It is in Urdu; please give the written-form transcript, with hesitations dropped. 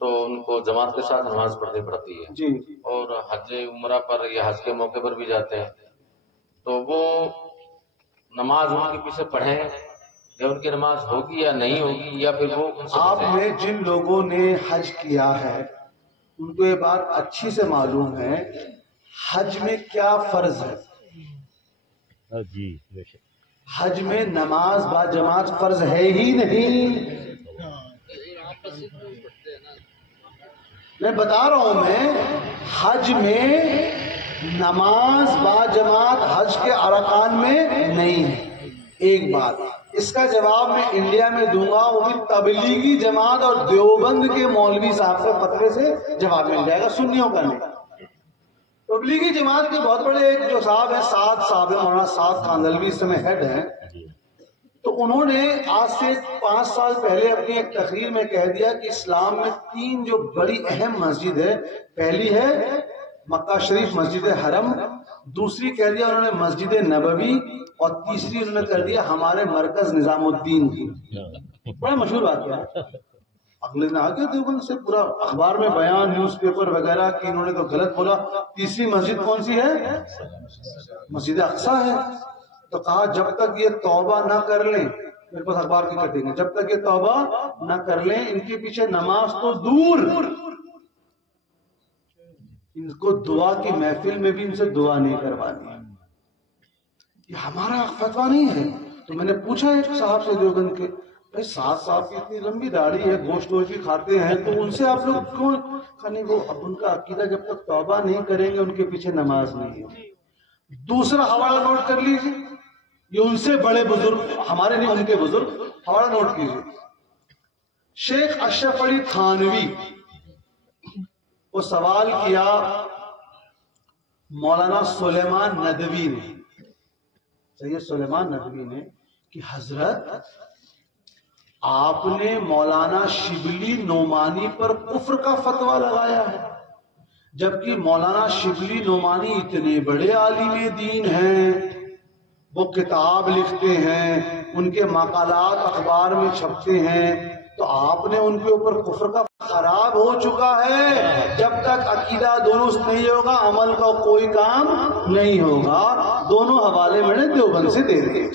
تو ان کو جماعت کے ساتھ نماز پڑھنی پڑتی ہے جی اور حج عمرہ پر یا حج کے موقع پر بھی جاتے ہیں، تو وہ نماز ان کے پیچھے پڑھیں یا ان کی نماز ہوگی یا نہیں ہوگی، یا پھر وہ ان سے آپ بچیں؟ نے جن لوگوں نے حج کیا ہے ان کو یہ بات اچھی سے معلوم ہے حج میں کیا فرض ہے۔ جی حج میں نماز با جماعت فرض ہے ہی نہیں۔ میں بتا رہا ہوں، میں حج میں نماز با جماعت حج کے ارکان میں نہیں ہے۔ ایک بات اس کا جواب میں انڈیا میں دوں گا، وہ بھی تبلیغی جماعت اور دیوبند کے مولوی صاحب سے فتوے سے جواب مل جائے گا، سنیوں کا نہیں۔ تبلیغی جماعت کے بہت بڑے ایک جو صاحب ہیں، سعد صاحب ہیں، مولانا سعد کاندھلوی اس میں ہیڈ ہیں، تو انہوں نے آج سے 5 سال پہلے اپنی ایک تقریر میں کہہ دیا کہ اسلام میں 3 جو بڑی اہم مسجد ہے، پہلی ہے مکہ شریف مسجد حرم، دوسری کہہ دیا انہوں نے مسجد نبوی، اور تیسری انہوں نے کر دیا ہمارے مرکز نظام الدین کی۔ بڑا مشہور بات ہے۔ اگلے دن آگے دیوبند سے پورا اخبار میں بیان، نیوز پیپر وغیرہ کی انہوں نے تو غلط بولا۔ تیسری مسجد کون سی ہے؟ مسجد اقصیٰ ہے۔ تو کہا جب تک یہ توبہ نہ کر لیں، میرے پاس اخبار کی کٹنگ ہے، جب تک یہ توبہ نہ کر لیں ان کے پیچھے نماز تو دور، ان کو دعا کی محفل میں بھی ان سے دعا نہیں کروانی۔ یہ ہمارا فتویٰ نہیں ہے۔ تو میں نے پوچھا ایک صاحب سے دیوبند کے، بھائی سعد صاحب کی اتنی لمبی داڑھی ہے، گوشت بھی کھاتے ہیں، تو ان سے آپ لوگ کیوں؟ نہیں، وہ اب ان کا عقیدہ جب تک توبہ نہیں کریں گے ان کے پیچھے نماز نہیں ہے۔ دوسرا حوالہ نوٹ کر لیجیے، یہ ان سے بڑے بزرگ، ہمارے نہیں ان کے بزرگ، حوالہ نوٹ کیجیے۔ شیخ اشرف علی تھانوی کو سوال کیا مولانا سلیمان ندوی نے، سید سلیمان ندوی نے، کہ حضرت آپ نے مولانا شبلی نعمانی پر کفر کا فتویٰ لگایا ہے، جبکہ مولانا شبلی نعمانی اتنے بڑے عالم دین ہیں، وہ کتاب لکھتے ہیں، ان کے مقالات اخبار میں چھپتے ہیں، تو آپ نے ان کے اوپر کفر کا خراب ہو چکا ہے۔ جب تک عقیدہ درست نہیں ہوگا عمل کا کوئی کام نہیں ہوگا۔ دونوں حوالے میں نے دیوبند سے دے دیے۔